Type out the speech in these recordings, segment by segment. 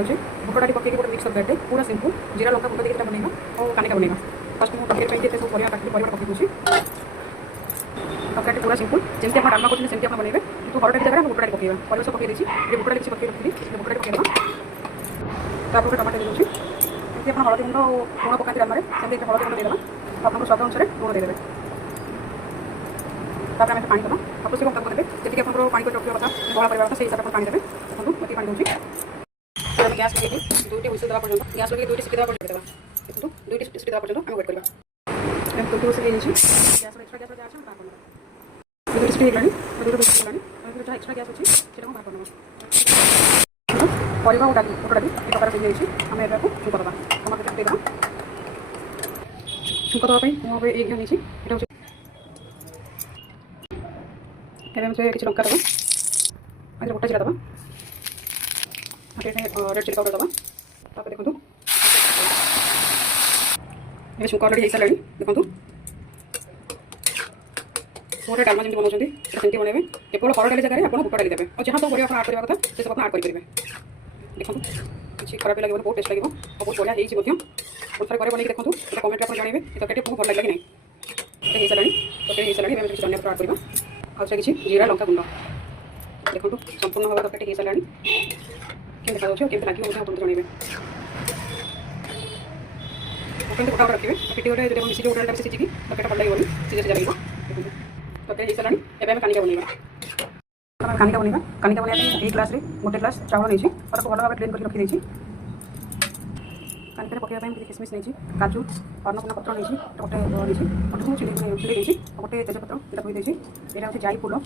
देखा बुटडाटी पकईकि गोटे मिक्स तरकारी पूरा सिंपल जीरा लंका गुंड देखिए बनवा और कानिका बनवा फर्स्ट मुझे तरकारी सब परिया काटि परिया पकई दूसरी तरकारी पूरा सिंपल जमी आप डालमा करते सेमती आप बनइबे कि हरडाटी जगह बुटडाटी पकईवा परिया सब पकई देती बुटडाटी किसी पकई रखी बुटडाटी पकईदेवा तापर टमाटर दे दूसरी जमी आप हलदी गुंड और लुण पकाती डालमारे सेमती हलदी गुंड देदेवा आपको स्वाद अनुसार लुण देदेवे तापर आम पानी दबा आपको कम देते जी आप पानी को रखा कथा बड़ा परिवार कथा से हिसाब से पानी देते देखो ये पानी दूसरी आम गैस लगे दुईटी हुइसल देवा पर्यटन गैस लगे दुईटी सीटी देवा पर्यटन देवा देखो दुईटी सीटी देवा पर्यटन आम वेट करवा दुईटी हुइसल ले गैस एक्सट्रा गैस जहाँ अच्छे बाहर दुईटी सीटी होगा दुईटी हुइसल होगा जहाँ एक्सट्रा गैस अच्छी से बाहर करना परिवा और डाली बुटडाटी एक प्रकार से आम एरिया को छुंक दबा टमाटर देदेवा छुंक देवाई मुझे एक नहीं यहाँ से किसी लंका दबा गोटा जीरा दबा रेड चिली पाउडर दबा देखो ये छुंक अलरेडी हो सारे देखो गोटे डालमा जमी बनाऊँ सेमती बनइबे केवल हरड़ डाली जगह आप बुट डाली देते और जहाँ सब परिया आड करवा कथा से सब आड करेंगे देखो किसी खराब लगे बहुत टेस्ट लगे और बहुत बढ़िया होती बहुत सारे बन देखो कमेंट आप जानवे तरकारी बहुत भल लगे कि नहीं हो सारे तरकारी हो सारे धनिया पत्र आड करवा और किसी जीरा लंका गुंड देखो संपूर्ण भाव तरकारी हो सारे कि देखा कमी लगे आप जनइबे गोटे गोटा रखिए पिटी गोटे जो मिसी गोटा से सीझी तरकारी भल लगे सीझा सीझा लगे तरकारी हो सारे एवं कानिका बनवा कानिका बनवा एक ग्लास गोटे ग्लास चावल नहीं और भल भाव क्लीन कर रखी कानिका पकड़ा किसमिश नहीं काजू अन्नपूर्णा पत्र नहीं गोटे नहीं चिली गोटे तेजपत्र यहाँ धोई देती यहाँ हूँ जाई फूल यहाँ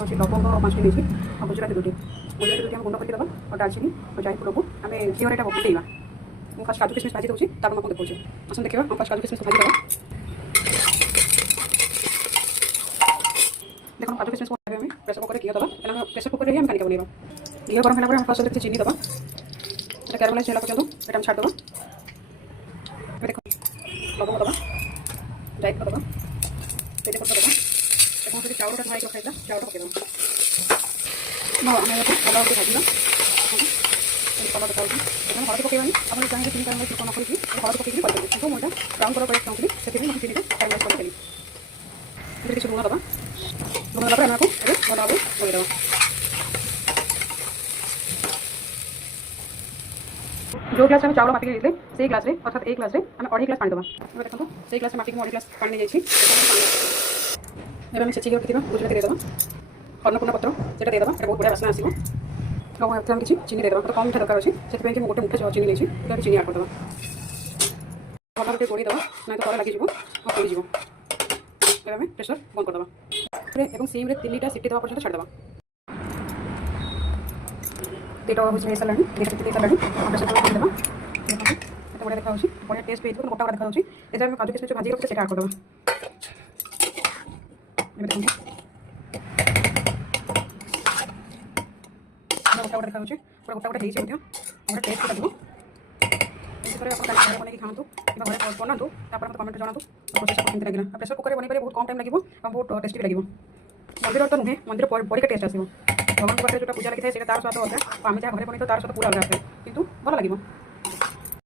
हूँ लवंग 5टी नहीं और गुजराती 2टी गुजराती आम गुंड करके देवा और दालचीनी और जाई फूल को आम घीवर यहाँ फुटेवा मुझे फास्ट काजू किसमिश भाजी दूसरी तापर आपको देखा आसन देखा हम फास्ट काजू किसमिश भाजी देवा देखो काजू किसमिश आम प्रेसर कुकर घी दबा प्रेसर कुकर आम कानिका बनवा घी गरम होगा आम फास्ट चीनी दबा कैरामलाइज होला पर्यटन ये छाड़ दबा देखो लवंग दबा जाई फूल दबा तेजपत्र दबा देखो से चाउल धोई रखा चाउल पकड़ आम भल भाव भाजवा कलर देखा हलदी पकड़ानी आप चाहिए चिनी कैरामलाइज न करके हलदी पकड़ किंतु मुझे ब्राउन कलर करके चाहूँगी से चिनी कैरामलाइज करी किसी लुण दबा लुण दबा आम भल भाव लगे जो ग्लास में चावल मापिक देते से ग्लास अर्थात एक ग्लास आम 2.5 ग्लास पानी दबा देखो से ग्लास मापिक 2.5 ग्लास पानी नहीं जाइए छेचिक रखा गुजराती देदेवा अन्नपूर्णा पत्र से देदेवा बहुत बढ़िया बासना आसो और किसी चीनी देदेवा कम मीठा दरकार अच्छे से गोटे मुठे चीनी नहीं चीनी आड करदे भल भाव गोड़ी दबा ना तो तले लगे और पड़ीज आम प्रेसर बंद करदे और सीम्रे 3टा सीटी देवा पर्यटन छाड़देवा दुईटा हो सारे प्रेसर देवा एत बढ़िया देखा बढ़िया टेस्ट भी गोटा गोटा देखा जैसे काजू किसमिश भाजी रखते आड करदे गोटा गोटा देखा पूरा गोटा गोटा गोटे टेस्ट लगे बन खातु कि घर बनातु कमेंट जनातु प्रोसेस केमती लगे प्रेसर कुकर बनई बहुत कम टाइम लगे बहुत टेस्टी भी लगे मंदिर तो नुहे मंदिर बड़िका टेस्ट आसो भगवान पाखे जो पूजा लगी है तार स्वाद अलग आम जहाँ घर बन तार स्वाद पूरा अलग आसे कि भल लगे।